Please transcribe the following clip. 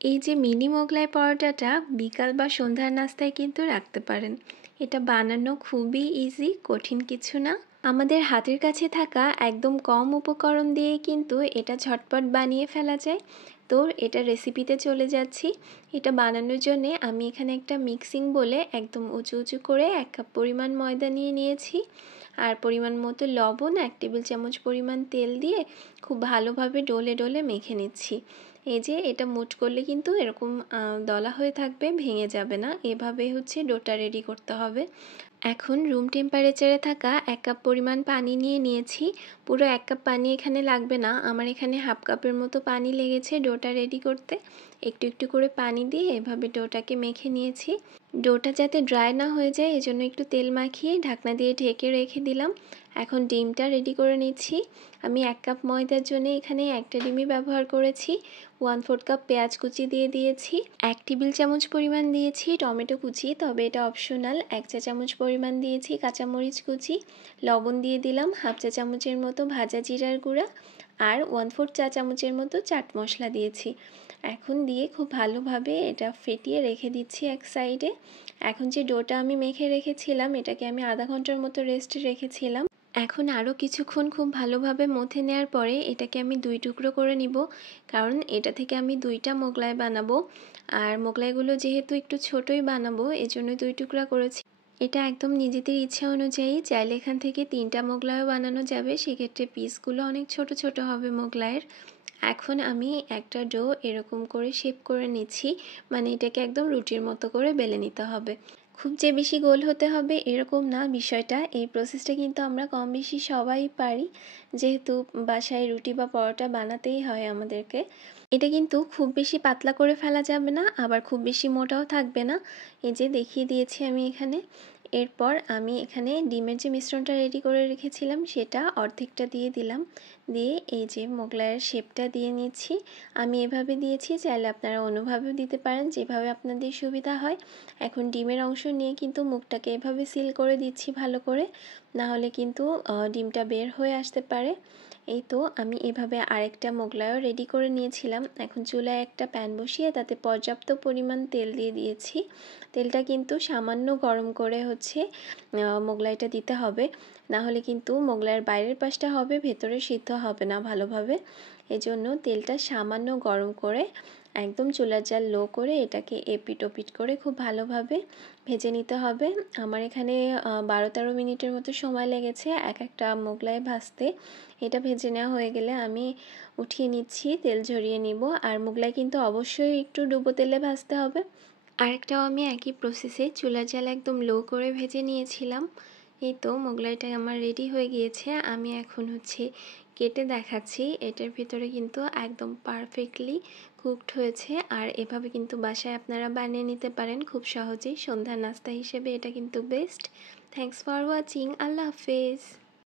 এই যে মিনি মোগলাই পরোটাটা বিকাল বা সন্ধ্যার নাস্তায় কিন্তু রাখতে পারেন। এটা বানানো খুবই ইজি, কঠিন কিছু না। আমাদের হাতের কাছে থাকা একদম কম উপকরণ দিয়ে কিন্তু এটা ঝটপট বানিয়ে ফেলা যায়। তো এটা রেসিপিতে চলে যাচ্ছি। এটা বানানোর জন্য আমি এখানে একটা মিক্সিং বলে একদম উঁচু উঁচু করে 1 কাপ পরিমাণ ময়দা নিয়ে নিয়েছি। আর পরিমাণ মতো লবণ, 1 টেবিল চামচ পরিমাণ তেল দিয়ে খুব ভালোভাবে ডলে ডলে মেখে নিচ্ছি। এই যে এটা মুঠ করলে কিন্তু এরকম দলা হয়ে থাকবে, ভেঙে যাবে না। এভাবে হচ্ছে ডোটা রেডি করতে হবে। এখন রুম টেম্পারেচারে থাকা 1 কাপ পরিমাণ পানি নিয়ে নিয়েছি। পুরো 1 কাপ পানি এখানে লাগবে না, আমার এখানে হাফ কাপের মতো পানি লেগেছে ডোটা রেডি করতে। একটু একটু করে পানি দিয়ে এভাবে ডোটাকে মেখে নিয়েছি। ডোটা যাতে ড্রাই না হয়ে যায় এজন্য একটু তেল মাখিয়ে ঢাকনা দিয়ে ঢেকে রেখে দিলাম। এখন ডিমটা রেডি করে নিচ্ছি। আমি 1 কাপ ময়দার জন্য এখানে একটা ডিমই ব্যবহার করেছি। 1/4 কাপ পেঁয়াজ কুচি দিয়ে দিয়েছি। 1 টেবিল চামচ পরিমাণ দিয়েছি টমেটো কুচি, তবে এটা অপশনাল। 1 চা চামচ পরিমাণ দিয়েছি কাঁচামরিচ কুচি। লবণ দিয়ে দিলাম হাফ চা চামচের মতো ভাজা জিরার গুঁড়া, আর 1/4 চা চামচের মতো চাট মশলা দিয়েছি। এখন দিয়ে খুব ভালোভাবে এটা ফেটিয়ে রেখে দিচ্ছি এক সাইডে। এখন যে ডোটা আমি মেখে রেখেছিলাম এটাকে আমি আধা ঘন্টার মতো রেস্টে রেখেছিলাম। এখন আরও কিছুক্ষণ খুব ভালোভাবে মথে নেওয়ার পরে এটাকে আমি 2 টুকরো করে নিব, কারণ এটা থেকে আমি 2টা মোগলাই বানাবো। আর মোগলাইগুলো যেহেতু একটু ছোটই বানাবো এজন্য 2 টুকরা করেছি। এটা একদম নিজেদের ইচ্ছা অনুযায়ী চাইলে এখান থেকে 3টা মোগলাইও বানানো যাবে, সেক্ষেত্রে পিসগুলো অনেক ছোট ছোট হবে মোগলাইয়ের। এখন আমি একটা ডো এরকম করে শেপ করে নিচ্ছি, মানে এটাকে একদম রুটির মতো করে বেলে নিতে হবে। খুব যে বেশি গোল হতে হবে এরকম না বিষয়টা। এই প্রসেসটা কিন্তু আমরা কম বেশি সবাই পারি, যেহেতু বাসায় রুটি বা পরোটা বানাতেই হয় আমাদেরকে। এটা কিন্তু খুব বেশি পাতলা করে ফেলা যাবে না, আবার খুব বেশি মোটাও থাকবে না। এই যে দেখিয়ে দিয়েছি আমি এখানে। এরপর আমি এখানে ডিমের যে মিশ্রণটা রেডি করে রেখেছিলাম সেটা অর্ধেকটা দিয়ে দিলাম। দিয়ে এই যে মোগলাইয়ের শেপটা দিয়ে নিচ্ছি। আমি এভাবে দিয়েছি, চাইলে আপনারা অন্যভাবেও দিতে পারেন, যেভাবে আপনাদের সুবিধা হয়। এখন ডিমের অংশ নিয়ে কিন্তু মুখটাকে এভাবে সিল করে দিচ্ছি ভালো করে, না হলে কিন্তু ডিমটা বের হয়ে আসতে পারে। এই তো আমি এভাবে আরেকটা মোগলাইও রেডি করে নিয়েছিলাম। এখন চুলায় একটা প্যান বসিয়ে তাতে পর্যাপ্ত পরিমাণ তেল দিয়ে দিয়েছি। তেলটা কিন্তু সামান্য গরম করে হচ্ছে মোগলাইটা দিতে হবে, না হলে কিন্তু মোগলাইয়ের বাইরের পাশটা হবে, ভেতরে সিদ্ধ হবে না ভালোভাবে। এজন্য তেলটা সামান্য গরম করে একদম চুলার জাল লো করে এটাকে এপিট ওপিট করে খুব ভালোভাবে ভেজে নিতে হবে। আমার এখানে 12-13 মিনিটের মতো সময় লেগেছে এক একটা মোগলাই ভাজতে। এটা ভেজে নেওয়া হয়ে গেলে আমি উঠিয়ে নিচ্ছি, তেল ঝরিয়ে নিব। আর মোগলাই কিন্তু অবশ্যই একটু ডুবো তেলে ভাজতে হবে। আরেকটাও আমি একই প্রসেসে চুলার জাল একদম লো করে ভেজে নিয়েছিলাম। এই তো মোগলাইটা আমার রেডি হয়ে গিয়েছে। আমি এখন হচ্ছে কেটে দেখাচ্ছি। এটার ভিতরে কিন্তু একদম পারফেক্টলি কুকড হয়েছে। আর এভাবে কিন্তু বাসায় আপনারা বানিয়ে নিতে পারেন খুব সহজেই। সন্ধ্যার নাস্তা হিসেবে এটা কিন্তু বেস্ট। Thanks for watching. আল্লাহ হাফেজ।